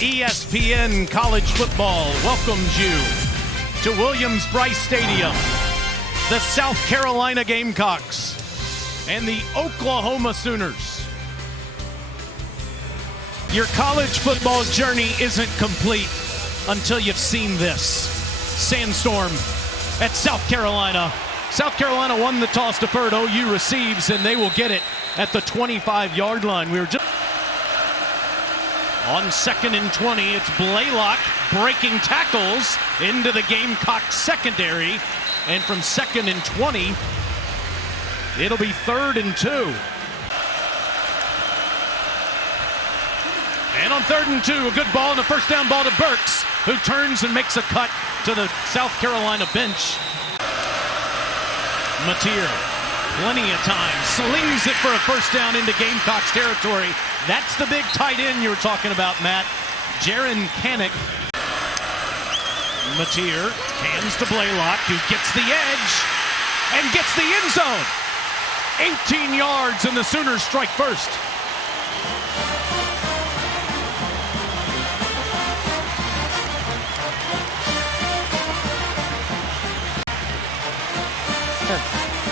ESPN College Football welcomes you to Williams-Brice Stadium, the South Carolina Gamecocks, and the Oklahoma Sooners. Your college football journey isn't complete until you've seen this. Sandstorm at South Carolina. South Carolina won the toss, deferred. OU receives, and they will get it at the 25-yard line. We were just on 2nd and 20. It's Blaylock breaking tackles into the Gamecocks secondary, and from 2nd and 20, it'll be 3rd and 2. And on 3rd and 2, a good ball and a first down ball to Burks, who turns and makes a cut to the South Carolina bench. Mateer, plenty of time, slings it for a first down into Gamecocks territory. That's the big tight end you were talking about, Matt. Jaron Canick. Mateer hands to Blaylock, who gets the edge and gets the end zone. 18 yards, and the Sooners strike first.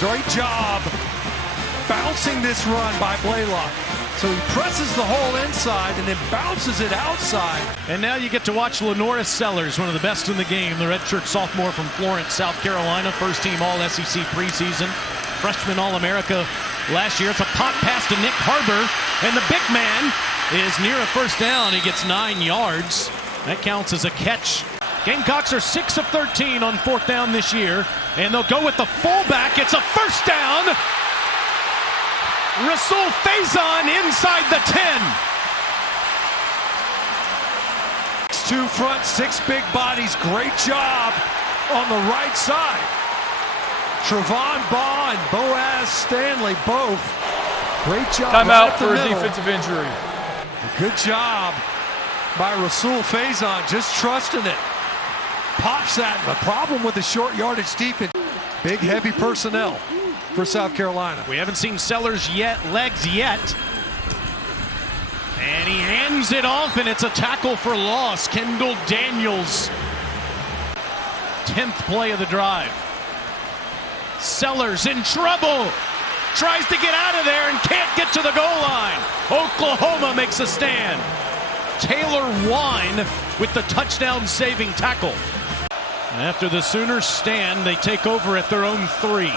Great job bouncing this run by Blaylock. So he presses the hole inside and then bounces it outside. And now you get to watch Lenoris Sellers, one of the best in the game, the redshirt sophomore from Florence, South Carolina, first team All-SEC preseason, freshman All-America last year. It's a pop pass to Nick Harbor, and the big man is near a first down. He gets 9 yards. That counts as a catch. Gamecocks are 6 of 13 on 4th down this year, and they'll go with the fullback. It's a first down. Rasul Faison inside the 10. 2 front, 6 big bodies. Great job on the right side. Trevon Baugh and Boaz Stanley both. Great job. Timeout for a defensive injury. Good job by Rasul Faison, just trusting it. Pops that. The problem with the short yardage defense. Big, heavy personnel for South Carolina. We haven't seen Sellers legs yet. And he hands it off, and it's a tackle for loss. Kendall Daniels. 10th play of the drive. Sellers in trouble. Tries to get out of there and can't get to the goal line. Oklahoma makes a stand. Taylor Wine with the touchdown-saving tackle. After the Sooners stand, they take over at their own 3.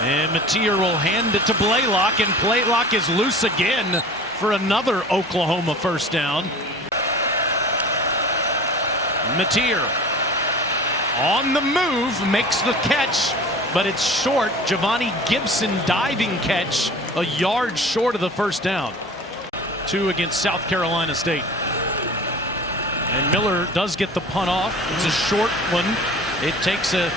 And Mateer will hand it to Blaylock, and Blaylock is loose again for another Oklahoma first down. Mateer on the move, makes the catch, but it's short. Javani Gibson diving catch, a yard short of the first down. 2 against South Carolina State. And Miller does get the punt off. It's a short one. It takes a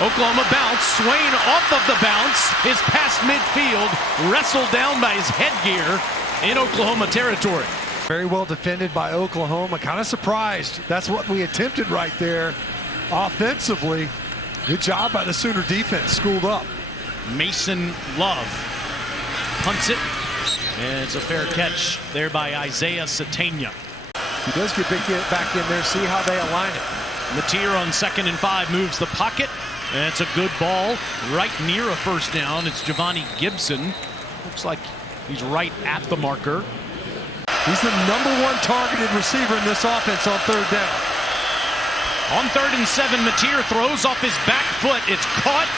Oklahoma bounce. Swain off of the bounce is past midfield, wrestled down by his headgear in Oklahoma territory. Very well defended by Oklahoma. Kind of surprised. That's what we attempted right there offensively. Good job by the Sooner defense, schooled up. Mason Love punts it, and it's a fair catch there by Isaiah Sategna. He does get back in there, see how they align it. Mateer on 2nd and 5 moves the pocket, and it's a good ball right near a first down. It's Javani Gibson. Looks like he's right at the marker. He's the #1 targeted receiver in this offense on 3rd down. On 3rd and 7, Mateer throws off his back foot. It's caught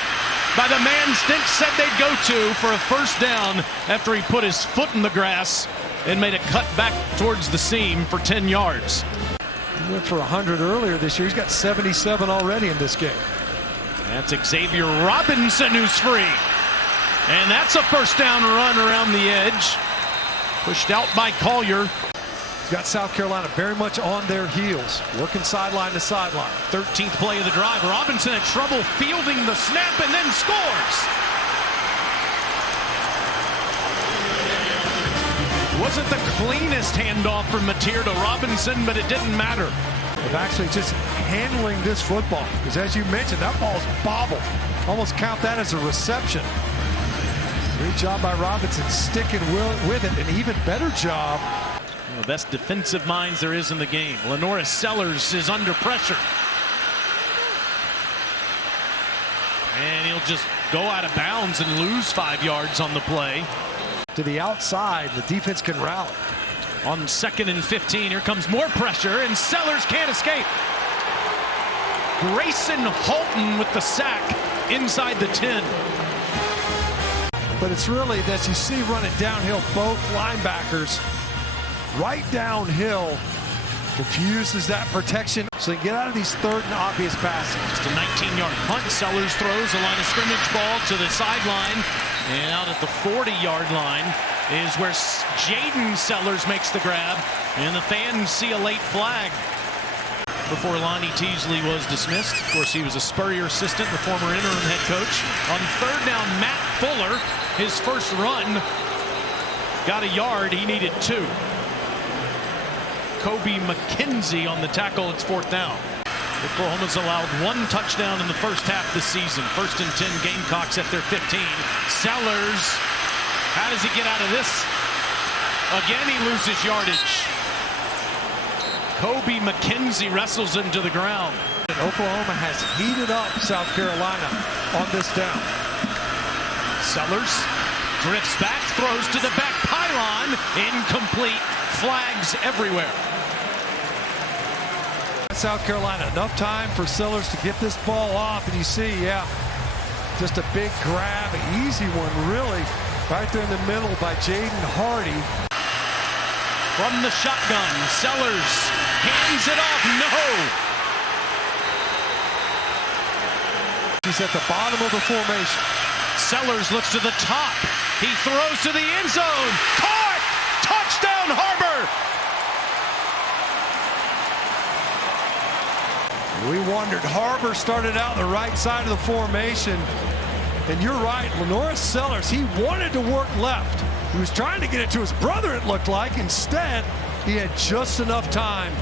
by the man Stink said they'd go to for a first down after he put his foot in the grass and made a cut back towards the seam for 10 yards. He went for 100 earlier this year. He's got 77 already in this game. That's Xavier Robinson who's free. And that's a first down run around the edge. Pushed out by Collier. He's got South Carolina very much on their heels, working sideline to sideline. 13th play of the drive. Robinson had trouble fielding the snap and then scores. Wasn't the cleanest handoff from Mateer to Robinson, but it didn't matter. Of actually just handling this football, because as you mentioned, that ball's bobbled. Almost count that as a reception. Great job by Robinson sticking with it. An even better job. The best defensive minds there is in the game. Lenoris Sellers is under pressure. And he'll just go out of bounds and lose 5 yards on the play. To the outside, the defense can rally. On 2nd and 15, here comes more pressure, and Sellers can't escape. Grayson Holton with the sack inside the 10. But it's really that you see running downhill, both linebackers right downhill. Confuses that protection. So you get out of these 3rd and obvious passes. Just a 19-yard punt. Sellers throws a line of scrimmage ball to the sideline. And out at the 40-yard line is where Jaden Sellers makes the grab. And the fans see a late flag before Lonnie Teasley was dismissed. Of course, he was a Spurrier assistant, the former interim head coach. On 3rd down, Matt Fuller, his first run, got a yard. He needed 2. Kobe McKenzie on the tackle. It's 4th down. Oklahoma's allowed 1 touchdown in the first half this season. 1st and 10 Gamecocks at their 15. Sellers, how does he get out of this? Again, he loses yardage. Kobe McKenzie wrestles him to the ground. Oklahoma has heated up South Carolina on this down. Sellers drifts back, throws to the back pylon. Incomplete. Flags everywhere. South Carolina, enough time for Sellers to get this ball off, and you see, yeah, just a big grab, an easy one, really, right there in the middle by Jaden Hardy. From the shotgun, Sellers hands it off. No! He's at the bottom of the formation. Sellers looks to the top. He throws to the end zone. Caught! Touchdown, Harbor! We wondered. Harbor started out the right side of the formation. And you're right, Lenoris Sellers, he wanted to work left. He was trying to get it to his brother, it looked like. Instead, he had just enough time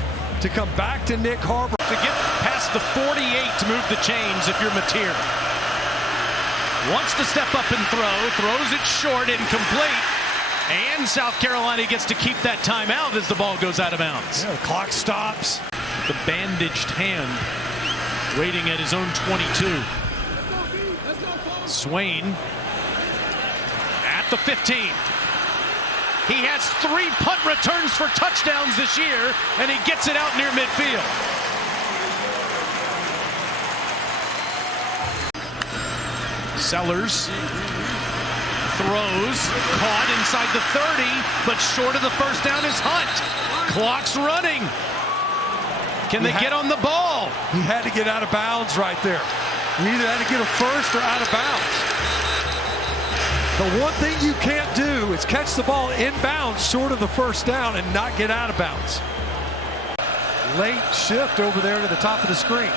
to come back to Nick Harbor. To get past the 48 to move the chains if you're Mateer. Wants to step up and throws it short, incomplete. And South Carolina gets to keep that timeout as the ball goes out of bounds. Yeah, the clock stops. The bandaged hand waiting at his own 22. Swain at the 15. He has 3 punt returns for touchdowns this year, and he gets it out near midfield. Sellers throws, caught inside the 30, but short of the first down is Hunt. Clock's running. Can they get on the ball? He had to get out of bounds right there. He either had to get a first or out of bounds. The one thing you can't do is catch the ball in bounds short of the first down and not get out of bounds. Late shift over there to the top of the screen.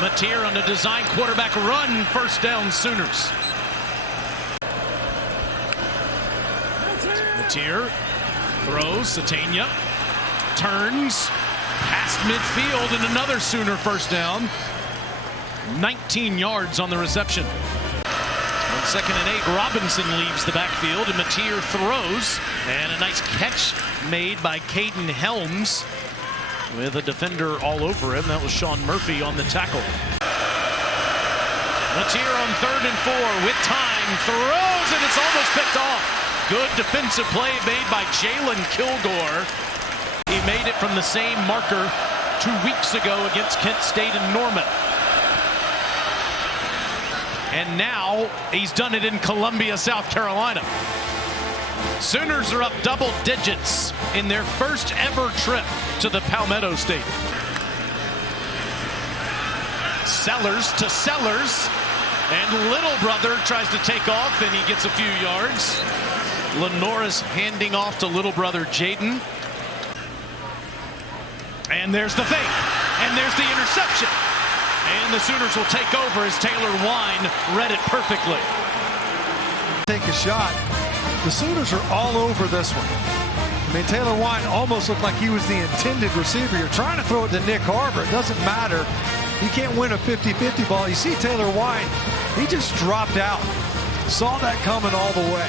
Mateer on a design quarterback run, first down Sooners. Mateer throws, Sategna turns, past midfield, and another Sooner first down. 19 yards on the reception. On 2nd and 8, Robinson leaves the backfield, and Mateer throws, and a nice catch made by Caden Helms with a defender all over him. That was Sean Murphy on the tackle. Mateer on 3rd and 4 with time, throws, and it's almost picked off. Good defensive play made by Jalen Kilgore. He made it from the same marker 2 weeks ago against Kent State and Norman. And now he's done it in Columbia, South Carolina. Sooners are up double digits in their first ever trip to the Palmetto State. Sellers to Sellers, and little brother tries to take off, and he gets a few yards. Lenoris handing off to little brother Jaden. And there's the fake, and there's the interception. And the Sooners will take over as Taylor Wine read it perfectly. Take a shot. The Sooners are all over this one. I mean, Taylor Wine almost looked like he was the intended receiver. You're trying to throw it to Nick Harbor. It doesn't matter. He can't win a 50-50 ball. You see Taylor Wine, he just dropped out. Saw that coming all the way.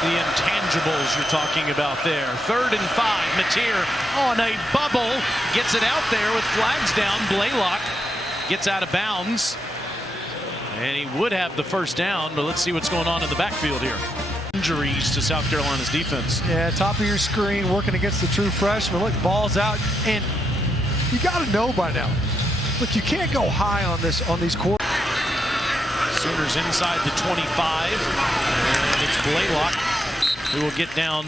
The intangibles you're talking about there. 3rd and 5. Mateer on a bubble. Gets it out there with flags down. Blaylock gets out of bounds. And he would have the first down, but let's see what's going on in the backfield here. Injuries to South Carolina's defense. Yeah, top of your screen, working against the true freshman. Look, ball's out, and you got to know by now. Look, you can't go high on these quarters. Sooners inside the 25, and it's Blaylock who will get down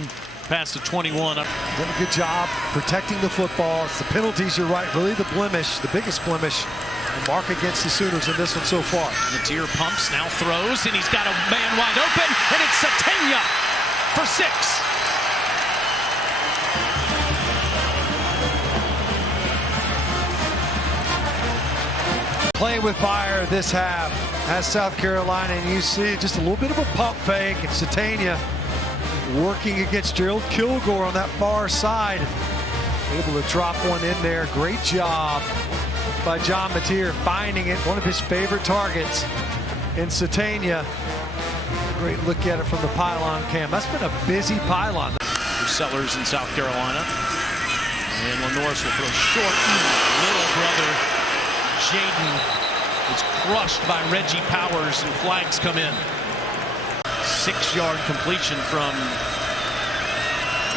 past the 21. Done a good job protecting the football. It's the penalties, you're right, really the blemish, the biggest blemish, the mark against the Sooners in this one so far. Mateer pumps, now throws, and he's got a man wide open, and it's Sategna for 6. Playing with fire this half has South Carolina, and you see just a little bit of a pump fake, and Sategna working against Gerald Kilgore on that far side, able to drop one in there. Great job by John Mateer finding it, one of his favorite targets in Sategna. Great look at it from the pylon cam. That's been a busy pylon. Sellers in South Carolina, and Lenoris will throw short. Little brother Jaden is crushed by Reggie Powers, and flags come in. 6-yard completion from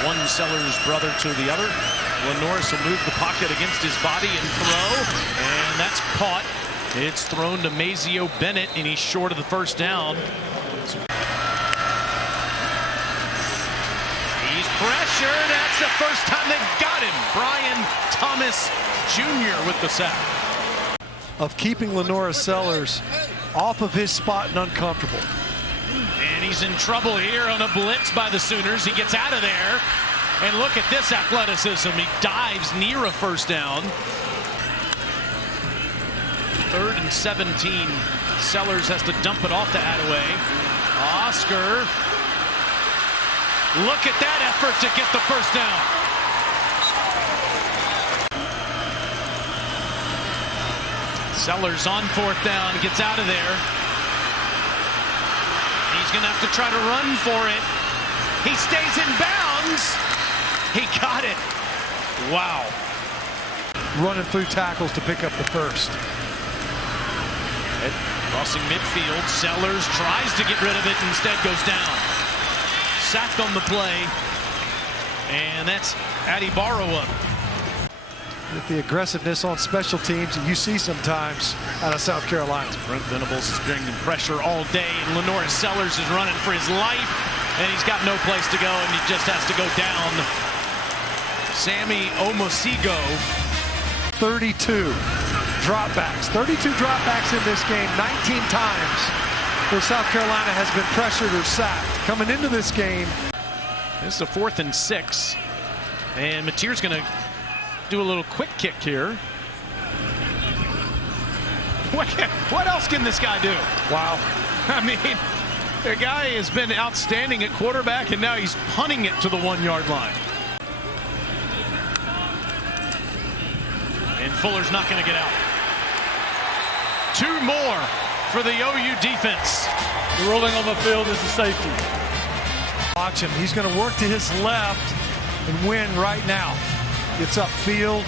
one Sellers brother to the other. Lenoris will move the pocket against his body and throw, and that's caught. It's thrown to Mazio Bennett, and he's short of the first down. He's pressured. That's the first time they've got him. Brian Thomas Jr. with the sack. Of keeping Lenoris Sellers off of his spot and uncomfortable. And he's in trouble here on a blitz by the Sooners. He gets out of there. And look at this athleticism. He dives near a first down. 3rd and 17. Sellers has to dump it off to Attaway. Oscar. Look at that effort to get the first down. Sellers on 4th down, gets out of there. He's going to have to try to run for it. He stays in bounds. He got it. Wow. Running through tackles to pick up the first. Crossing midfield, Sellers tries to get rid of it, instead goes down. Sacked on the play, and that's Adibarawa. With the aggressiveness on special teams that you see sometimes out of South Carolina. Brent Venables is bringing pressure all day, and Lenoris Sellers is running for his life, and he's got no place to go, and he just has to go down. Sammy Omosigo. 32 dropbacks. 32 dropbacks in this game, 19 times where South Carolina has been pressured or sacked. Coming into this game. This is a 4th and 6, and Mateer's going to do a little quick kick here. What else can this guy do? Wow. I mean, the guy has been outstanding at quarterback, and now he's punting it to the 1-yard line. And Fuller's not going to get out. 2 more for the OU defense. The ruling on the field is a safety. Watch him. He's going to work to his left and win right now. Gets upfield.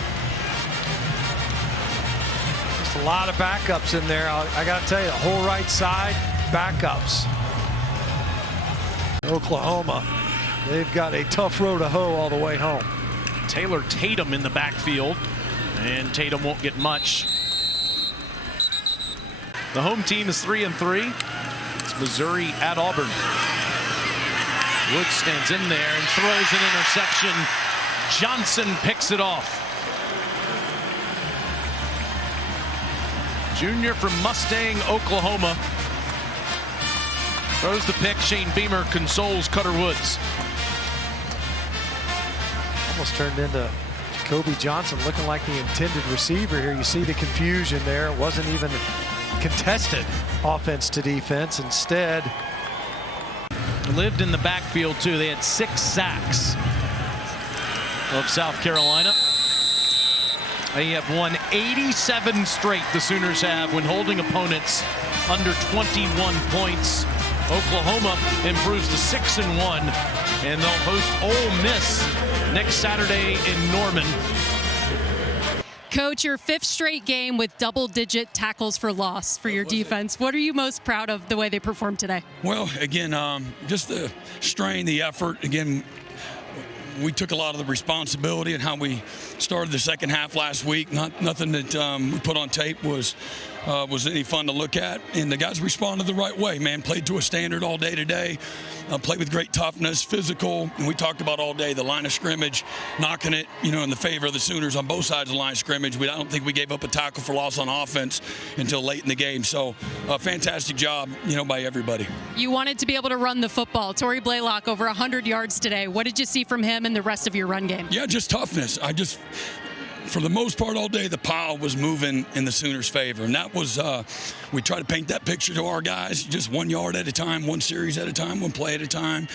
Just a lot of backups in there. I got to tell you, the whole right side, backups. Oklahoma, they've got a tough row to hoe all the way home. Taylor Tatum in the backfield, and Tatum won't get much. The home team is 3-3. It's Missouri at Auburn. Woods stands in there and throws an interception. Johnson picks it off. Junior from Mustang, Oklahoma. Throws the pick. Shane Beamer consoles Cutter Woods. Almost turned into Jacoby Johnson looking like the intended receiver here. You see the confusion there. It wasn't even contested offense to defense. Instead, lived in the backfield too. They had 6 sacks of South Carolina. They have won 87 straight, the Sooners have, when holding opponents under 21 points. Oklahoma improves to 6-1, and they'll host Ole Miss next Saturday in Norman. Coach, your 5th straight game with double-digit tackles for loss for your defense. What are you most proud of the way they performed today? Well, again, just the strain, the effort. Again, we took a lot of the responsibility in how we started the second half last week. Nothing that we put on tape was any fun to look at. And the guys responded the right way, man. Played to a standard all day today. Played with great toughness, physical. And we talked about all day the line of scrimmage, knocking it, in the favor of the Sooners on both sides of the line of scrimmage. I don't think we gave up a tackle for loss on offense until late in the game. So a fantastic job, by everybody. You wanted to be able to run the football. Torrey Blaylock over 100 yards today. What did you see from him and the rest of your run game? Yeah, just toughness. For the most part all day, the pile was moving in the Sooners' favor. And that was, we try to paint that picture to our guys, just 1 yard at a time, one series at a time, one play at a time.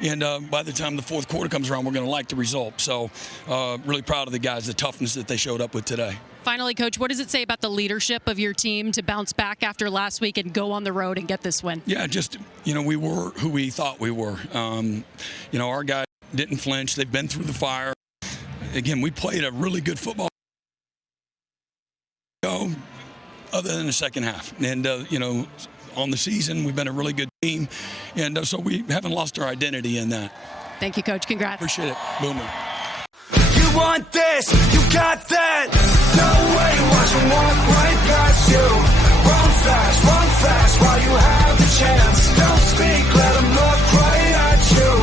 And by the time the fourth quarter comes around, we're going to like the result. So really proud of the guys, the toughness that they showed up with today. Finally, Coach, what does it say about the leadership of your team to bounce back after last week and go on the road and get this win? Yeah, just, we were who we thought we were. Our guys didn't flinch. They've been through the fire. Again, we played a really good football other than the second half. And, on the season, we've been a really good team. And so we haven't lost our identity in that. Thank you, Coach. Congrats. Appreciate it. Boomer. You want this, you got that. No way, watch them walk right past you. Run fast while you have the chance. Don't speak, let them look right